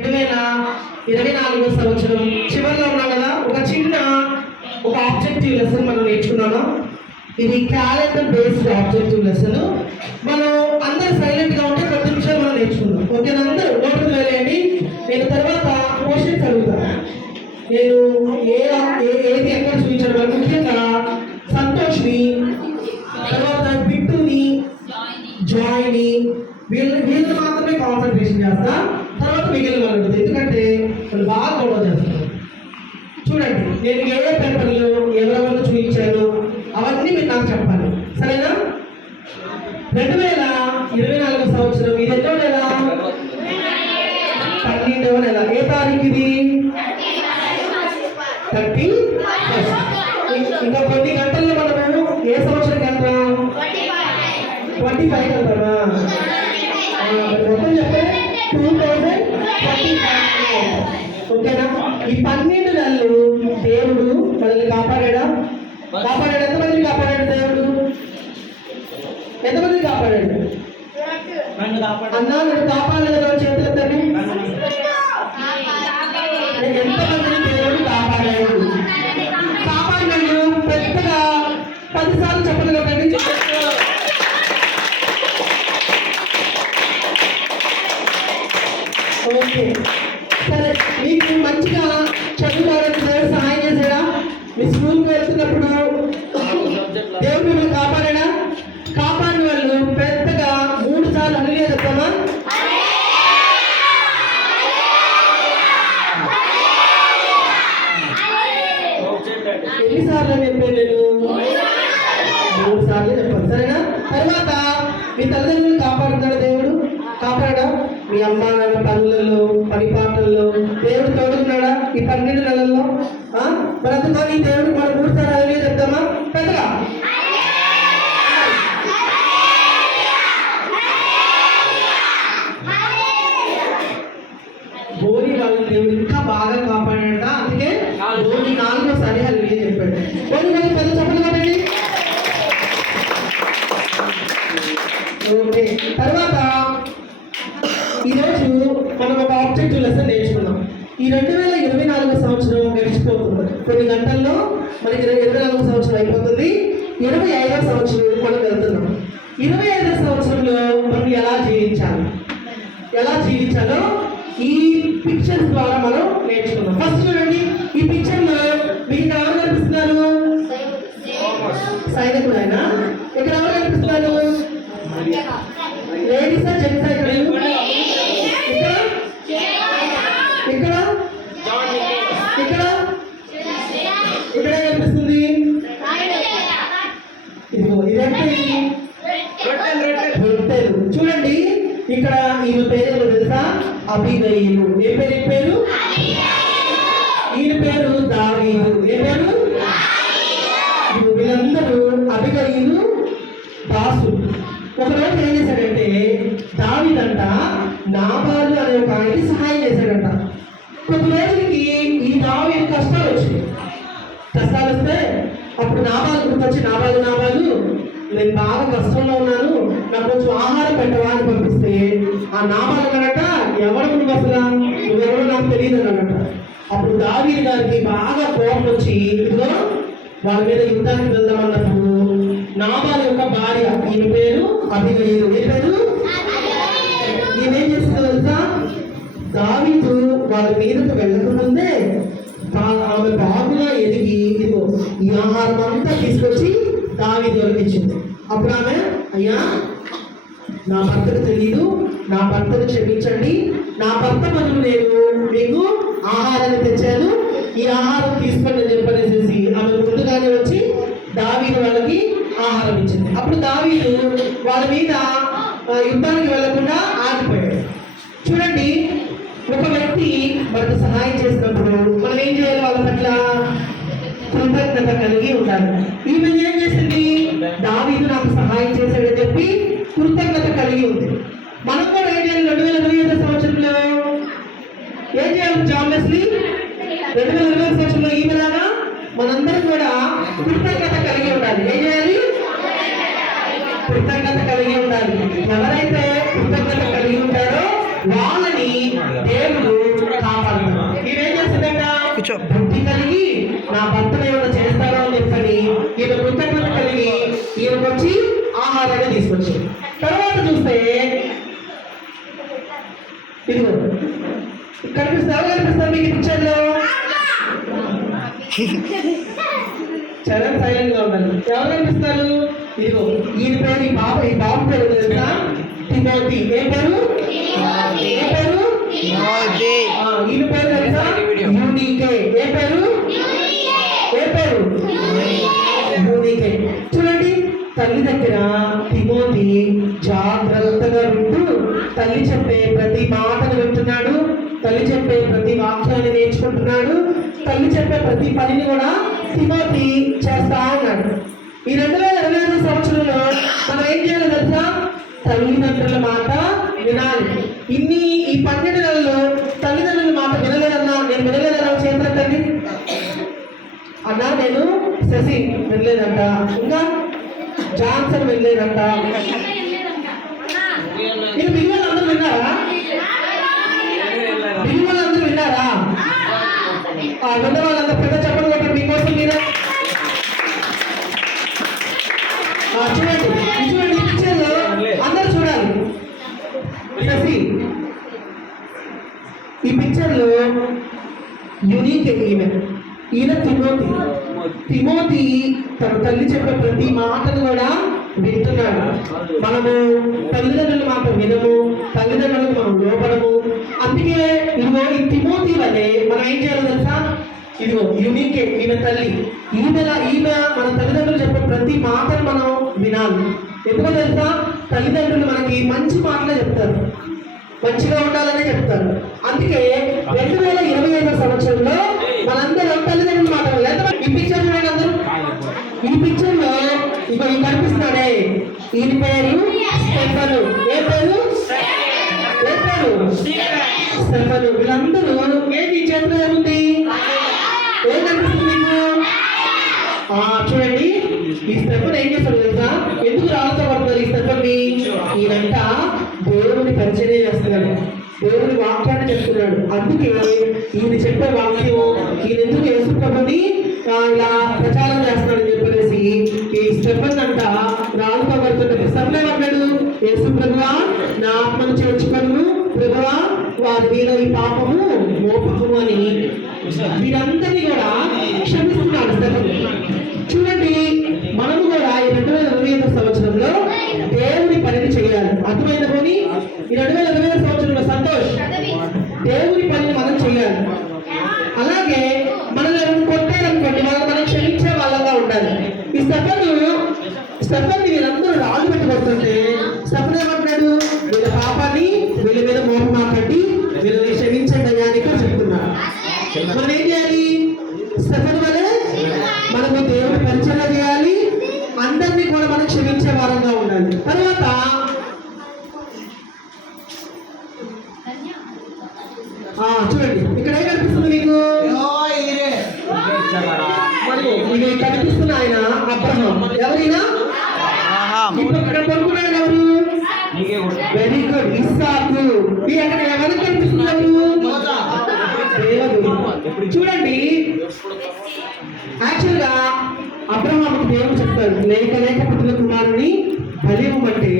2024 సంవత్సరం చివరిలో ఉన్నాం కదా. ఒక ఆబ్జెక్టివ్ లెసన్ మనం నేర్చుకున్నాము. ఇది క్యాలెండర్ బేస్డ్ ఆబ్జెక్టివ్ లెసన్. మనం అందరూ సైలెంట్గా ఉంటే 10 నిమిషాలు మనం నేర్చుకున్నాం. ఓకేనా? అందరూ నోటుకు వెళ్ళండి. నేను తర్వాత క్వశ్చన్స్ అడుగుతాను. నేను ఏది ఎక్కడ చూపించడం, ముఖ్యంగా సంతోష్ని, తర్వాత బిట్టుని, జాయ్ని, వీళ్ళు మాత్రమే కాన్సన్ట్రేషన్ చేస్తా. తర్వాత మిగిలిన వాళ్ళు, ఎందుకంటే వాళ్ళు బాగా గొడవ చేస్తారు. చూడండి, నేను ఏ పేపర్లు ఎవరెవరు చూపించాను అవన్నీ మీరు నాకు చెప్పాలి, సరేనా? 2024 సంవత్సరం ఇది ఎన్నో నెల? 12వ నెల. ఏ తారీఖు ఇది? 31st. ఇంకా కొన్ని గంటల్లో మనము ఏ సంవత్సరం వెళ్తాం? 25 వెళ్తామా? మొత్తం చెప్పే 2025. ఓకేనా? ఈ 12 నెలలు దేవుడు మనల్ని కాపాడాడా? ఎంతమందిని కాపాడాడు దేవుడు? ఎంతమందిని కాపాడాడు అన్నా? నన్ను కాపాడలేదు చేతులు ఎత్తండి. ఎంతమందిని దేవుడు కాపాడాడు? కాపాడినాడు పెద్దగా 10 సార్లు చెప్పలేదు కదండి. ఓకే, సరే. మీకు మంచిగా చదువుకోవడానికి దేవుడు సహాయం చేశాడా? మీ స్కూల్కి వెళ్తున్నప్పుడు దేవుడు మిమ్మల్ని కాపాడాడా? కాపాడిన వాళ్ళు పెద్దగా 3 సార్లు హల్లెలూయా చెప్తామా? ఎన్నిసార్లు చెప్పాను నేను? 3 సార్లు చెప్పాను, సరేనా? తర్వాత మీ తల్లిదండ్రులు కాపాడుతాడు దేవుడు? కాపాడా? మీ అమ్మ నాన్న పనులలో, పనిపాటల్లో దేవుడు తోడుకున్నాడా ఈ 12 నెలల్లో? మరి అందుకని దేవుడు మన 3 సార్లు హల్లెలూయా చెప్తామా? పెద్దగా బోని వాళ్ళని దేవుడు ఇంకా బాగా కాపాడాడ. అందుకే బోని 4వసారి హల్లెలూయా చెప్పాడు. బోని వాళ్ళు పెద్ద చెప్పలు కదండి. ఓకే, తర్వాత ఈరోజు మనం ఒక ఆబ్జెక్టివ్ లెసన్ నేర్చుకున్నాం. ఈ 2024 సంవత్సరం గడిచిపోతుంది. కొన్ని గంటల్లో మనకి 2024 సంవత్సరం అయిపోతుంది. 25వ సంవత్సరం మనం వెళ్తున్నాం. 25వ సంవత్సరంలో మనం ఎలా జీవించాలో ఈ పిక్చర్స్ ద్వారా మనం నేర్చుకున్నాం. ఫస్ట్ చూడండి, ఈ పిక్చర్లో మీకు ఇక్కడ ఎవరు కనిపిస్తున్నారు? సైనికుడు ఆయన. ఇక్కడ ఎవరు కనిపిస్తున్నారు? లేడీసా జెంట్సా? ఇక్కడ ఇక్కడ ఇక్కడ కనిపిస్తుంది. ఇదంటే చూడండి, ఇక్కడ ఈమె పేరు తెలుసా? అబీగయీలు. ఏ పేరు? ఈయన పేరు దావీదు. ఏ పేరు? వీళ్ళందరూ అబీగయీలు దాసులు. ఒకరోజు ఏం చేశాడంటే దావీదంట నాబాలు అనే ఒక ఆయనకి సహాయం చేశాడంట. కొద్ది రోజులకి ఈ దావీదు కష్టాలు వస్తే అప్పుడు నాబాలు గుర్తొచ్చి, నాబాలు నేను బాగా కష్టంలో ఉన్నాను, నాకు కొంచెం ఆహారం పెట్టవా అని పంపిస్తే ఆ నాబాలు అన్నట, ఎవరు నువ్వు అసలు, నువ్వెవరో నాకు తెలియదు అన్నట. అప్పుడు దావీదు గారికి బాగా కోపం వచ్చి, ఇదిగో వాళ్ళ మీద యుద్ధానికి వెళ్దామన్నప్పుడు నాబాలు యొక్క భార్య, ఈయన పేరు అబీగయీలు. ఏ పేరు? ఈమెం చేసిందో తెలుసా? దావీదు వాళ్ళ మీదకు వెళ్ళకముందే ఆమె బాగుగా ఎదిగి ఇదిగో ఈ ఆహారం అంతా తీసుకొచ్చి దావీదు ఇచ్చింది. అప్పుడు ఆమె, అయ్యా నా భర్తకు తెలియదు, నా భర్తను క్షమించండి, నా భర్త బదులు నేను మీకు ఆహారాన్ని తెచ్చాను, ఈ ఆహారం తీసుకొని చెప్పనేసి ఆమె ముందుగానే వచ్చి దావీదు వాళ్ళకి ఆహారం ఇచ్చింది. అప్పుడు దావీదు వాళ్ళ మీద యుద్ధానికి వెళ్లకుండా ఆగిపోయాడు. చూడండి, ఒక వ్యక్తి మనకు సహాయం చేసినప్పుడు మనం ఏం చేయాలి? వాళ్ళ పట్ల కృతజ్ఞత కలిగి ఉండాలి. ఈమె ఏం చేసింది? దావీదు నాకు సహాయం చేశాడని చెప్పి కృతజ్ఞత కలిగి ఉంది. మనం కూడా ఏం చేయాలి? 2025 సంవత్సరంలో ఏం చేయాలి? జాబ్లెస్లీ 2025 సంవత్సరంలో ఈమెలాగా మనందరం కూడా కృతజ్ఞత కలిగి ఉండాలి. ఏం చేయాలి? కృతజ్ఞత కలిగి ఉండాలి. ఎవరైతే కృతజ్ఞత కలిగి ఉంటారో వాళ్ళని దేవుడు కాపాడుతాడు. ఈయనేం చేస్తుందంట, బుద్ధి కలిగి నా భర్తను ఏమైనా చేస్తారో అని చెప్పని ఈయన కృతజ్ఞత కలిగి ఈయనకు వచ్చి ఆహారాన్ని తీసుకొచ్చింది. తర్వాత చూస్తే ఇదిగో కనిపిస్తారు మీకు పిక్చర్లో. చాలా సైలెంట్ గా ఉండాలి. ఎవరు కనిపిస్తారు? ఇదిగో ఈయన పేరు, ఈ బాబు పేరు తెలుసా? తిమోతి. ఏం పేరు? ఏ పేరు? ఈయన పేరు తెలుసా? యూనికే. ఏ పేరు? ఏ పేరు? యూనికే. చూడండి, తల్లి దగ్గర తిమోతి జాగ్రత్తగా వింటూ తల్లి చెప్పే ప్రతి మాటను వింటున్నాడు, తల్లి చెప్పే ప్రతి వాక్యాన్ని నేర్చుకుంటున్నాడు, తల్లి చెప్పే ప్రతి పనిని కూడా తిమోతి చేస్తా ఉన్నాడు. ఈ 2025 సంవత్సరంలో మనం ఏం చేయాలి తెలుసా? తల్లిదండ్రుల మాట వినాలి. ఈ 12 నెలల్లో తల్లిదండ్రుల మాట వినలేదన్నా, నేను వినలేదన్నా చేతుల తల్లి అన్నా, నేను శశి వినలేదంట, ఇంకా జాన్సన్ వినలేదంట. ఇది మిగిలిన అందరూ విన్నారా? మిగిలిన అందరూ విన్నారా? విన్న వాళ్ళందరూ పెద్ద చెప్పండి కొట్టండి మీకోసం మీరే. చూడండి చూడండి, ఈ పిక్చర్లో అందరూ చూడాలి. శశి ఈ పిక్చర్లో యూనిక్ ఈయన తిమోతి. తిమోతి తన తల్లి చెప్పే ప్రతి మాటను కూడా వింటున్నాడు. మనము తల్లిదండ్రుల మాట వినము, తల్లిదండ్రులకు మనం లోపడము. అందుకే ఇదిగో ఈ తిమోతి వల్లే మనం ఏం చేయాలో తెలుసా? ఇదిగో యూనికే ఈమె తల్లి, ఈమె మన తల్లిదండ్రులు చెప్పే ప్రతి మాటను మనం వినాలి. ఎందుకో తెలుసా? తల్లిదండ్రులు మనకి మంచి మాటలే చెప్తారు, మంచిగా ఉండాలనే చెప్తారు. అందుకే 2025 సంవత్సరంలో మనందరం తల్లిదండ్రుల మాట ఈ పిక్చర్ చూడండి అందరూ. ఈ పిక్చర్ లో ఇక ఈ కనిపిస్తున్నాడే, ఈయన పేరు స్టెఫను. ఏ పేరు? ఏ పేరు? స్టెఫను. వీళ్ళందరూ ఏంటి చేతిలో ఏముంది? ఏం కనిపిస్తుంది మీకు? చూడండి, ఈ స్టెఫన్ ఏం చేస్తాడు తెలుసా? ఎందుకు రాళ్ళతో పడుతున్నారు ఈ స్టెఫన్ని? ఈయనంట దేవుని పరిచయం చేస్తున్నాడు, దేవుని వాక్యాన్ని చెప్తున్నాడు. అందుకే ఈయన చెప్పే వాక్యం ఈయన ఎందుకు యేసుప్రభుని ఇలా ప్రచారం చేస్తున్నాడని చెప్పేసి ఈ స్టెఫన్ అంట రాళ్ళతో పడుతుంటే సర్లేమన్నాడు, యేసుప్రభువా నా ఆత్మను చేర్చుకొను, ప్రభువా వారి మీద ఈ పాపము మోపకము అని వీరందరినీ కూడా క్షమిస్తున్నాడు స్టెఫన్. చూడండి, మనము కూడా ఈ 2025 సంవత్సరంలో దేవుని పనిని చేయాలి. అర్థమైన పోనీ ఈ 2025 సంవత్సరంలో సంతోష్ దేవుని పనిని మనం చేయాలి. అలాగే మనల్ని ఎవరు కొట్టారనుకోండి, మనం క్షమించే వాళ్ళగా ఉండాలి. ఈ స్టెఫన్ వీళ్ళందరూ రాళ్ళు పెట్టి కొడుతుంటే స్టెఫన్ ఏమంటున్నాడు? వీళ్ళ పాపాన్ని వీళ్ళ మీద మోపమాకండి, వీళ్ళని క్షమించండి అయ్యానికి చెప్తున్నారు. మనం ఏం చేయాలి? స్టెఫన్ వలె మనము దేవుని పరిచయం చేయాలి, అందరినీ కూడా మనం క్షమించే వారంగా ఉండాలి. తర్వాత చూడండి, ఇక్కడ ఏం కనిపిస్తుంది మీకు? ఇది కనిపిస్తున్న ఆయన అబ్రహాం. ఎవరైనా ఇక్కడ కొనుక్కున్నాడు ఎవరు? వెరీ గుడ్, ఇస్సాకు. అక్కడ ఎవరికి కనిపిస్తుంది? దేవుడు. చూడండి, యాక్చువల్ గా అబ్రహాముకి దేవుడు చెప్తాడు, లేక పుట్టిన కుమారుని బలి ఇవ్వమంటే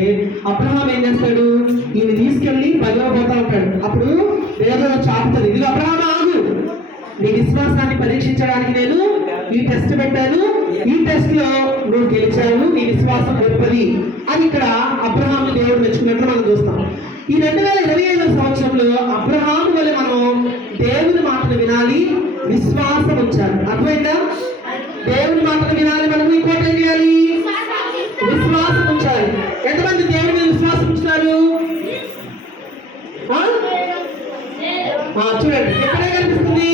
అబ్రహాం ఏం చేస్తాడు? ఈయన తీసుకెళ్ళి బలి ఇవ్వబోతా ఉంటాడు. అప్పుడు దేవుడు చాపుతుంది, ఇది అబ్రహాం ఆగు, నీ విశ్వాసాన్ని పరీక్షించడానికి నేను ఈ టెస్ట్ పెట్టాను, ఈ టెస్ట్ లో నువ్వు గెలిచావు, నీ విశ్వాసం గొప్పది అని ఇక్కడ అబ్రహాం దేవుడు మెచ్చుకున్నట్లు మనం చూస్తాం. ఈ 2025 సంవత్సరంలో అబ్రహాం వల్ల మనం దేవుని మాటలు వినాలి, విశ్వాసం ఉంచాలి. అర్థమైందా? దేవుని మాటలు వినాలి, మనం ఇంకోటి ఏం చేయాలి? విశ్వాసం ఉంచాలి. ఎంతమంది దేవుని మీద విశ్వాసం ఉంచుతారు? చూడండి, ఎక్కడే కనిపిస్తుంది?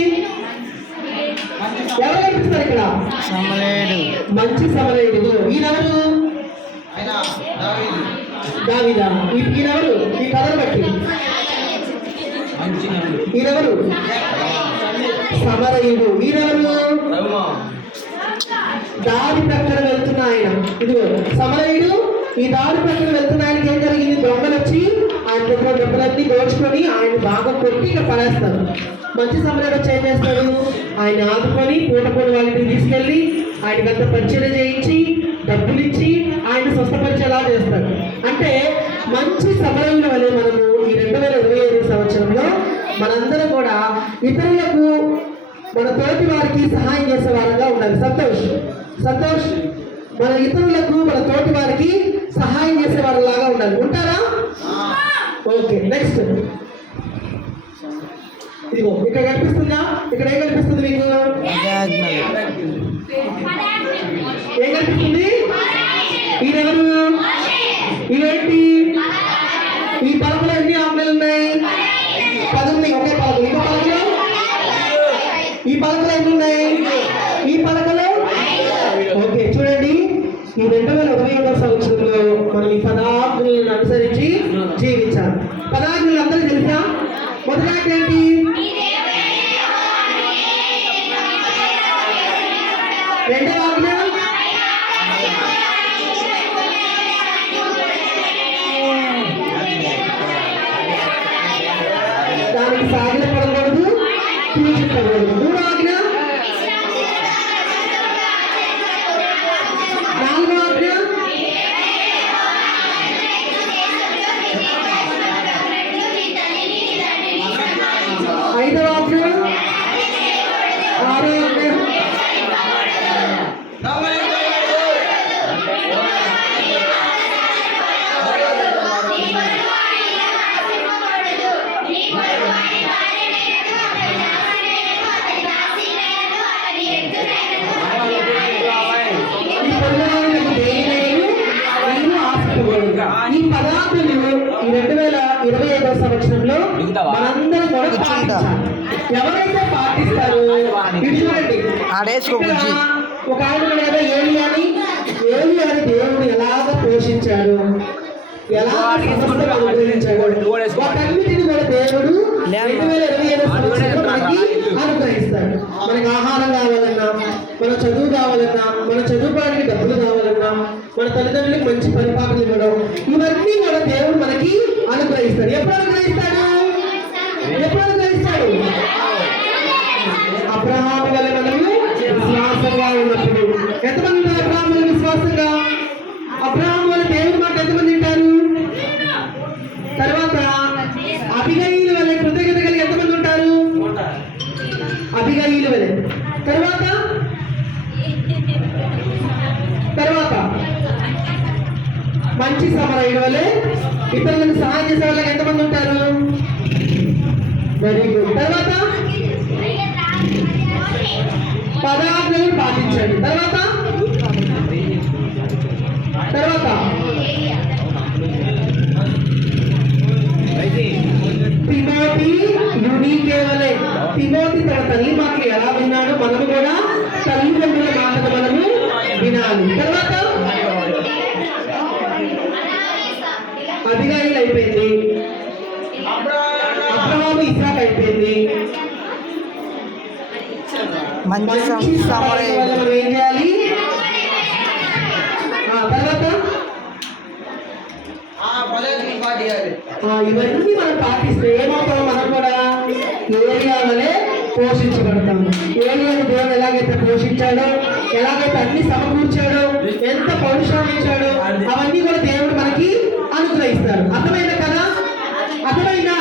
ఎవరు కనిపిస్తారు ఇక్కడ? మంచి సమరయుడు. ఈయనెవరు? దావీదా. ఈయనెవరు? ఈ కథను బట్టి ఈయనెవరు? సమరయుడు. ఈయనెవరు? దారి ప్రక్కన వెళ్తున్న ఆయన. ఇదిగో సమరయుడు. ఈ దారి ప్రక్కన వెళ్తున్న ఆయనకి ఏం జరిగింది? దొంగలు వచ్చి ఆయన దగ్గర డబ్బులన్నీ దోచుకొని ఆయన బాగా కొట్టి ఇక పడేస్తారు. మంచి సమయంలో వచ్చి ఏం చేస్తాడు, ఆయన ఆదుకొని పూటపూట వాళ్ళకి తీసుకెళ్ళి ఆయనకంత పరిచయం చేయించి డబ్బులు ఇచ్చి ఆయన స్వస్థపరిచేలా చేస్తాడు. అంటే మంచి సమయంలో వల్లే మనము ఈ 2025 సంవత్సరంలో మనందరం కూడా ఇతరులకు మన తోటి వారికి సహాయం చేసే వారంగా ఉండాలి. సంతోష్ మన ఇతరులకు మన తోటి వారికి సహాయం చేసే వారిలాగా ఉండాలి. ఉంటారా? ఓకే, నెక్స్ట్ ఇదిగో ఇక్కడ కనిపిస్తుందా? ఇక్కడ ఏం కనిపిస్తుంది మీకు? ఏం కనిపిస్తుంది? ఈయనెవరు? ఇవేంటి? ఈ పలకలో ఎన్ని ఆజ్ఞలు ఉన్నాయి? 10 ఉన్నాయి. ఒకే పలకలు. ఇంకో పలకలో ఈ పలకలో ఎన్ని ఉన్నాయి? ఈ పలకలో ఓకే. చూడండి, ఈ 2025 సంవత్సరంలో మనం ఈ 10 ఆజ్ఞలను అనుసరించి జీవించాలి. 10 ఆజ్ఞలు అందరికీ తెలుసా? మొదటి ఆజ్ఞ ఏంటి? రెండవ ఆజ్ఞ దానికి సాగిలపడకూడదు, పూజించకూడదు. మూడవ ఆజ్ఞ, నాలుగవ ఆజ్ఞ, ఐదవ ఆజ్ఞ, ఆరవ ఆజ్ఞ, ఈ పదార్థాలు ఈ 2025 సంవత్సరంలో మనందరం కూడా పాటించాలి. ఎవరైతే పాటిస్తారో ఇది చూడండి, ఒక ఆయన లేదా ఏలియాని దేవుడు ఎలాగ పోషించాడు, ఎలా అనుగ్రహించాడు, వాటన్నిటిని కూడా దేవుడు 2025 సంవత్సరంలో మనకి అనుగ్రహిస్తాడు. మనకి ఆహారం కావాలన్నా, మన చదువు కావాలన్నా, మన చదువుకోవడానికి డబ్బులు కావాలన్నా, మన తల్లిదండ్రులకు మంచి పరిపాలన ఇవ్వడం, ఇవన్నీ కూడా దేవుడు మనకి అనుగ్రహిస్తాడు. ఎప్పుడు అనుగ్రహిస్తాడు? అబ్రహాము వల్ల మనము విశ్వాసంగా ఉన్నప్పుడు. ఎంతమంది ఉన్నారు అబ్రహాము వల్ల విశ్వాసంగా? అబ్రహాము వల్ల దేవుడి మాట ఎంతమంది ఉంటారు? తర్వాత అబిగయీలు వల్ల కృతజ్ఞత కలిగి ఎంతమంది ఉంటారు? అబిగయీలు వల్ల. తర్వాత మంచి సమరయుడు వల్లే ఇతరులకు సహాయం చేసే వాళ్ళకి ఎంతమంది ఉంటారు? Very good. తర్వాత 10 ఆజ్ఞలను పాటించండి. తర్వాత తిమోతి యూనీకే వలె. తిమోతి తన తల్లి మాటలు ఎలా విన్నాడో మనము కూడా తల్లిదండ్రుల మాటలు మనము వినాలి. తర్వాత అబిగయీలు అయిపోయింది, అబ్రహాము ఇస్సాకు అయిపోయింది. మంచి సమరయుడు మనం ఏం చేయాలి? తర్వాత ఇవన్నీ మనం పాటిస్తే ఏమవుతాం? మనం కూడా ఏలియా వలె పోషించబడతాం. ఏలియాని దేవుడు ఎలాగైతే పోషించాడో, ఎలాగైతే అన్ని సమకూర్చాడో, ఎంత పౌరుషాన్ని ఇచ్చాడో, అవన్నీ కూడా దేవుడు మనకి అనుగ్రహిస్తారు. అర్థమైందా కదా? అర్థమైందా?